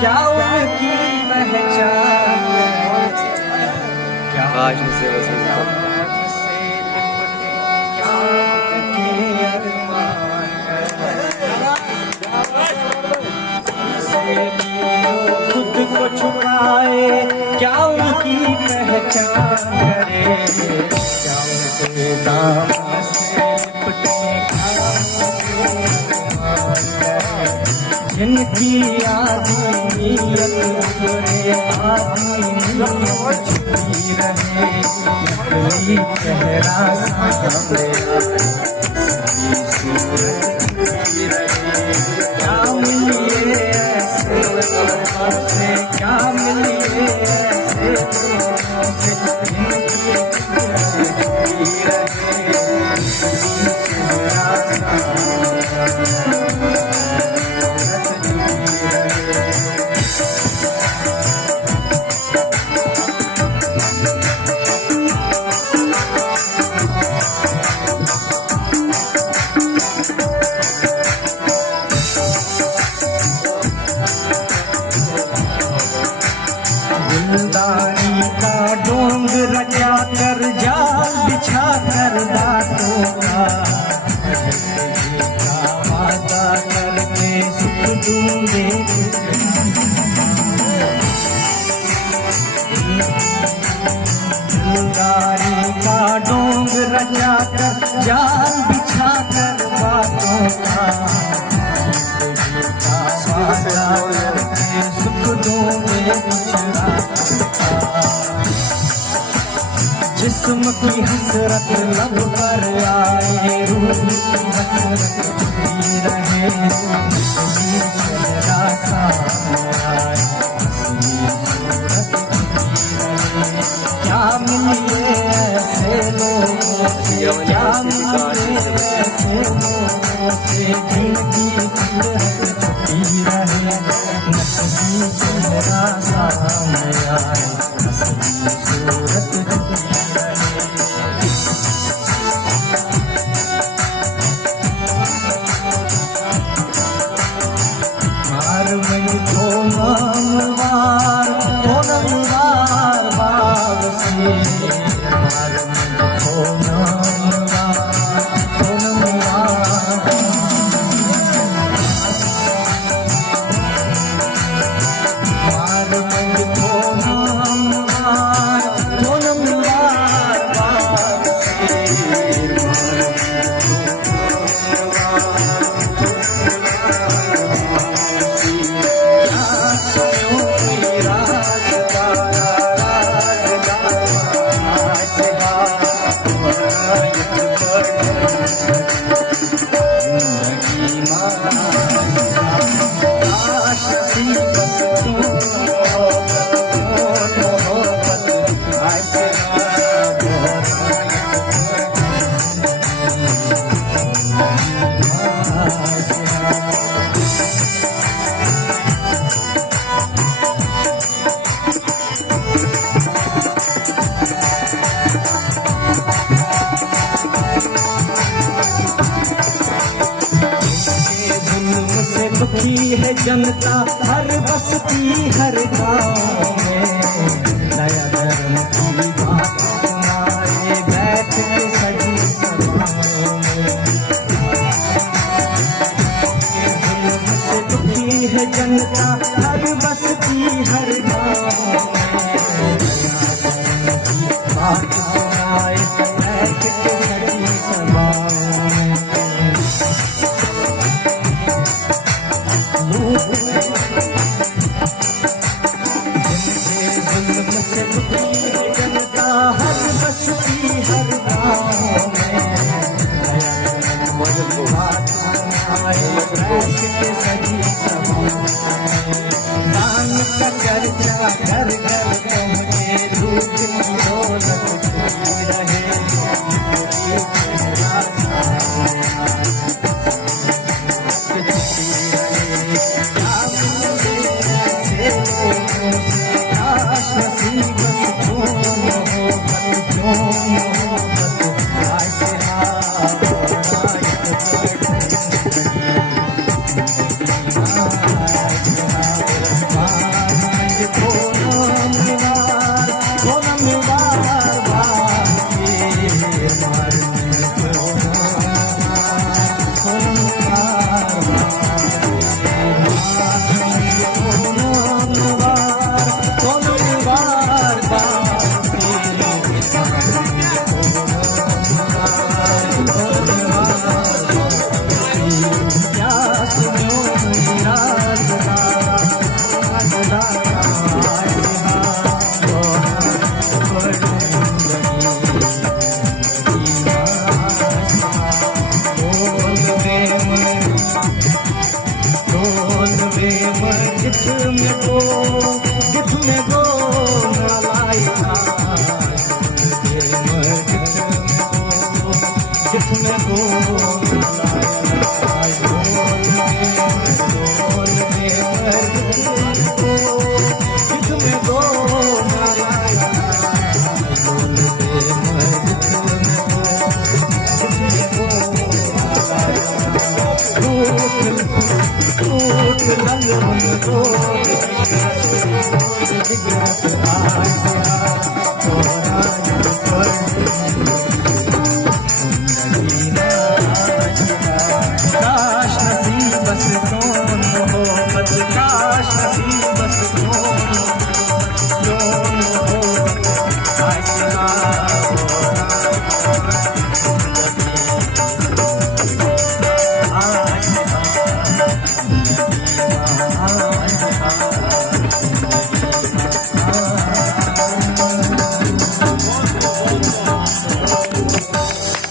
क्या उनकी पहचान क्या उनसे क्या उनके अरमान खुद को छुपाए क्या उनकी पहचान करे क्या उनके नाम से जिनकी आदमियत पूरे आदमी छुपी रहे नकली चेहरा सामने क्या मिलिए ऐसे से क्या मिलिए ऐसे से जिनकी छुपी रहे चेहरा दिलदारी का डोंग रचा कर जाल बिछा कर दांतों का वादा करके सुख दूंगे दिलदारी का डोंग रचा कर जाल बिछा कर बातों का वादा करके सुख दूंगे जिस्म की हसरत लब पर आए रूह की हसरत छुपी रहे असली चेहरा सामने आए असली सूरत छुपी रहे क्या मिलिए ऐसे लोगों से क्या मिलिए ऐसे लोगों से जिनकी कुदरत छुपी रहे नकली चेहरा सामने आए असली सूरत दुखी है जनता हर बस्ती हर गाँव में नया धर्म की बात सुनाए बैठ के सजी सभाओं में दुखी है जनता हर बस्ती हर गाँव में नया धर्म की बात सुनाए बैठ के सजी सभाओं में जनता हर बस्ती हर गाँव में सजी दान का चर्चा घर घर पहुँचे लूट की दौलत छुपी रहे गिठ में गो नालायका गिठ में गो Thank you.